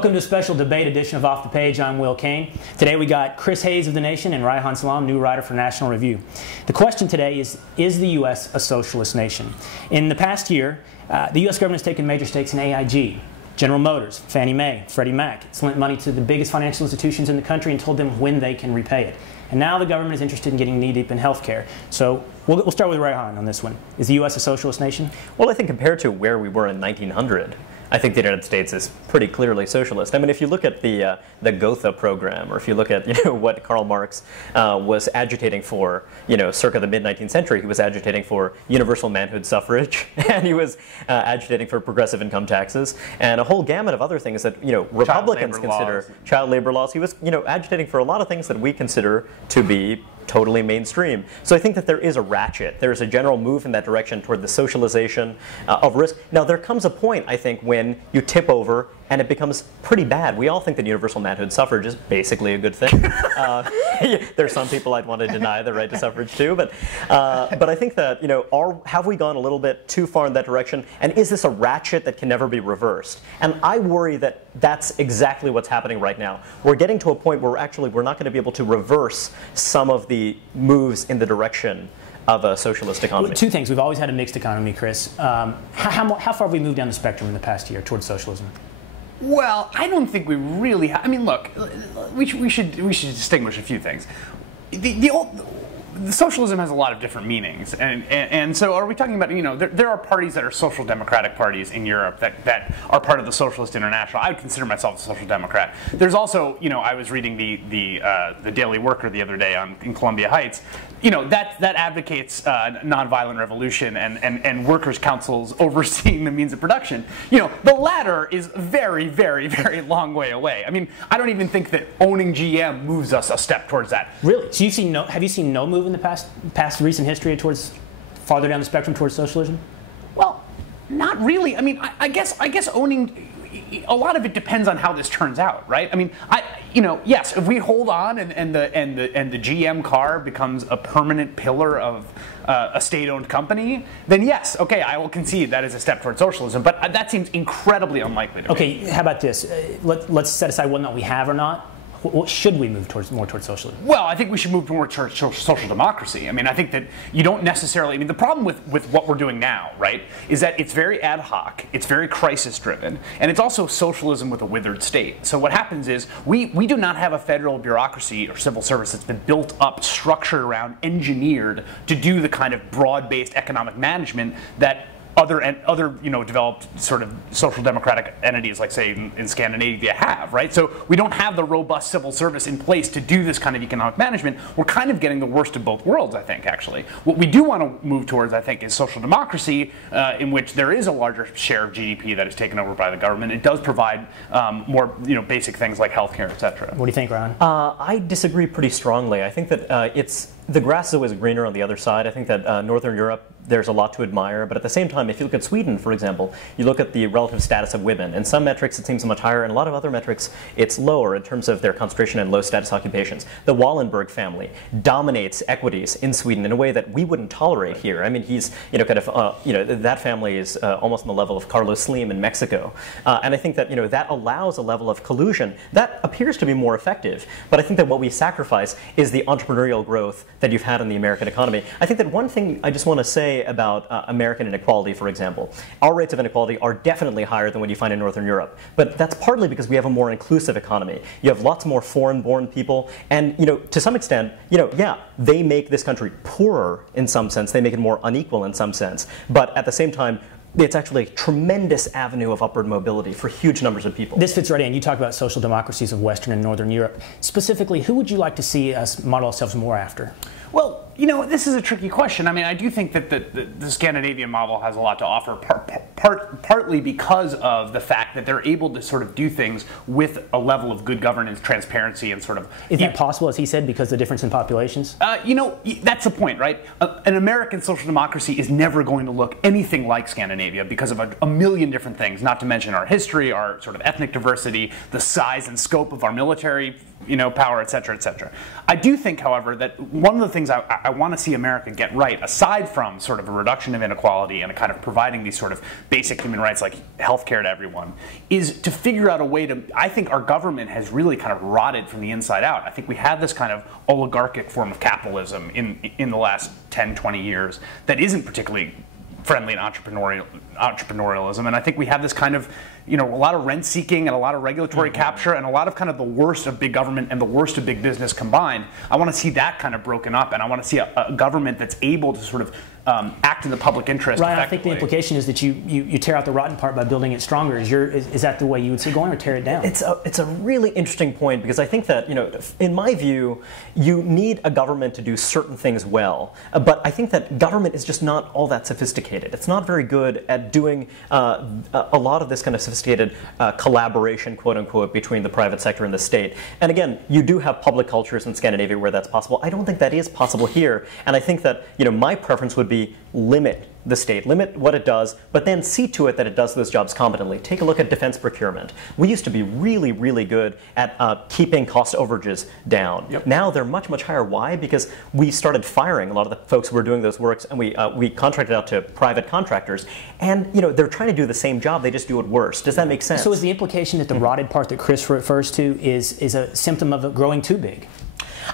Welcome to a special debate edition of Off the Page. I'm Will Cain. Today we got Chris Hayes of The Nation and Reihan Salam, new writer for National Review. The question today is the U.S. a socialist nation? In the past year, the U.S. government has taken major stakes in AIG, General Motors, Fannie Mae, Freddie Mac. It's lent money to the biggest financial institutions in the country and told them when they can repay it. And now the government is interested in getting knee-deep in health care. So we'll start with Reihan on this one. Is the U.S. a socialist nation? Well, I think compared to where we were in 1900, I think the United States is pretty clearly socialist. I mean, if you look at the Gotha program, or if you look at what Karl Marx was agitating for, circa the mid-19th century, he was agitating for universal manhood suffrage, and he was agitating for progressive income taxes, and a whole gamut of other things that Republicans consider child labor laws. He was agitating for a lot of things that we consider to be totally mainstream. So I think that there is a ratchet. There is a general move in that direction toward the socialization of risk. Now, there comes a point, I think, when you tip over and it becomes pretty bad. We all think that universal manhood suffrage is basically a good thing. There's some people I'd want to deny the right to suffrage too, but I think that have we gone a little bit too far in that direction? And is this a ratchet that can never be reversed? And I worry that that's exactly what's happening right now. We're getting to a point where we're not going to be able to reverse some of the moves in the direction of a socialist economy. Two things. We've always had a mixed economy, Chris. How far have we moved down the spectrum in the past year towards socialism? Well, I don't think we really have. I mean, look, we should distinguish a few things. The socialism has a lot of different meanings, and so are we talking about, there are parties that are social democratic parties in Europe that are part of the Socialist International. I would consider myself a social democrat. There's also, I was reading the Daily Worker the other day in Columbia Heights, that advocates nonviolent revolution and workers' councils overseeing the means of production. The latter is very, very, very long way away. I mean, I don't even think that owning GM moves us a step towards that. Really? So have you seen no move in the past recent history towards farther down the spectrum towards socialism? Well, not really. I mean, I guess owning, a lot of it depends on how this turns out, right? I mean, yes, if we hold on and the GM car becomes a permanent pillar of a state-owned company, then yes, okay, I will concede that is a step towards socialism. But that seems incredibly unlikely to me. Okay, how about this? Let's set aside whether or not we have or not. Should we move more towards socialism? Well, I think we should move more towards social democracy. I mean, I think that you don't necessarily. I mean, the problem with what we're doing now, right, is that it's very ad hoc, it's very crisis-driven, and it's also socialism with a withered state. So what happens is we do not have a federal bureaucracy or civil service that's been built up, structured around, engineered to do the kind of broad-based economic management that other developed sort of social democratic entities, like say in Scandinavia, have, right? So we don't have the robust civil service in place to do this kind of economic management. We're kind of getting the worst of both worlds, I think, actually. What we do want to move towards, I think, is social democracy, in which there is a larger share of GDP that is taken over by the government. It does provide more basic things like healthcare, et cetera. What do you think, Ron? I disagree pretty strongly. I think that the grass is always greener on the other side. I think that Northern Europe, there's a lot to admire, but at the same time, if you look at Sweden, for example, you look at the relative status of women. In some metrics, it seems much higher, and a lot of other metrics, it's lower in terms of their concentration in low-status occupations. The Wallenberg family dominates equities in Sweden in a way that we wouldn't tolerate here. I mean, he's, that family is almost on the level of Carlos Slim in Mexico, and I think that, that allows a level of collusion that appears to be more effective. But I think that what we sacrifice is the entrepreneurial growth that you've had in the American economy. I think that one thing I just want to say about American inequality, for example, our rates of inequality are definitely higher than what you find in Northern Europe. But that's partly because we have a more inclusive economy. You have lots more foreign-born people, and to some extent, yeah, they make this country poorer in some sense. They make it more unequal in some sense. But at the same time, it's actually a tremendous avenue of upward mobility for huge numbers of people. This fits right in. You talk about social democracies of Western and Northern Europe. Specifically, who would you like to see us model ourselves more after? Well, this is a tricky question. I mean, I do think that the Scandinavian model has a lot to offer, partly because of the fact that they're able to sort of do things with a level of good governance, transparency, and sort of... Is that possible, as he said, because of the difference in populations? That's the point, right? An American social democracy is never going to look anything like Scandinavia because of a million different things, not to mention our history, our sort of ethnic diversity, the size and scope of our military power, et cetera, et cetera. I do think, however, that one of the things I want to see America get right, aside from sort of a reduction of inequality and a kind of providing these sort of basic human rights like health care to everyone, is to figure out a way to, I think our government has really kind of rotted from the inside out. I think we have this kind of oligarchic form of capitalism in the last 10, 20 years that isn't particularly friendly and entrepreneurialism, and I think we have this kind of, a lot of rent seeking and a lot of regulatory capture and a lot of kind of the worst of big government and the worst of big business combined. I want to see that kind of broken up, and I want to see a government that's able to sort of act in the public interest. Right. I think the implication is that you tear out the rotten part by building it stronger. Is that the way you would see going, or tear it down? It's a really interesting point, because I think that, in my view, you need a government to do certain things well, but I think that government is just not all that sophisticated. It's not very good at doing a lot of this kind of sophisticated collaboration, quote unquote, between the private sector and the state. And again, you do have public cultures in Scandinavia where that's possible. I don't think that is possible here, and I think that my preference would be limit the state, limit what it does, but then see to it that it does those jobs competently. Take a look at defense procurement. We used to be really, really good at keeping cost overages down. Yep. Now they're much, much higher. Why? Because we started firing a lot of the folks who were doing those works, and we contracted out to private contractors, and they're trying to do the same job, they just do it worse. Does that make sense? So is the implication that the rotted part that Chris refers to is a symptom of it growing too big?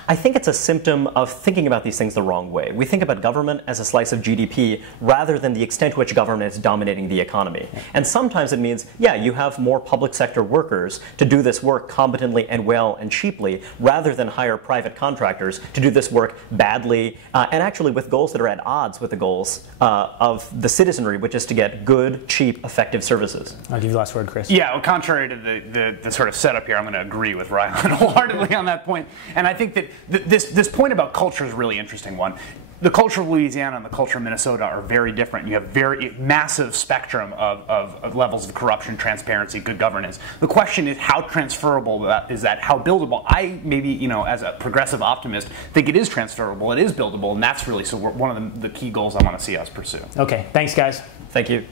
I think it's a symptom of thinking about these things the wrong way. We think about government as a slice of GDP rather than the extent to which government is dominating the economy. And sometimes it means, yeah, you have more public sector workers to do this work competently and well and cheaply, rather than hire private contractors to do this work badly, and actually with goals that are at odds with the goals of the citizenry, which is to get good, cheap, effective services. I'll give you the last word, Chris. Yeah, well, contrary to the sort of setup here, I'm going to agree with Reihan wholeheartedly on that point. And I think that this point about culture is a really interesting one. The culture of Louisiana and the culture of Minnesota are very different. You have very massive spectrum of levels of corruption, transparency, good governance. The question is, how transferable is that? How buildable? I maybe, as a progressive optimist, think it is transferable, it is buildable, and that's really one of the key goals I want to see us pursue. Okay, thanks, guys. Thank you.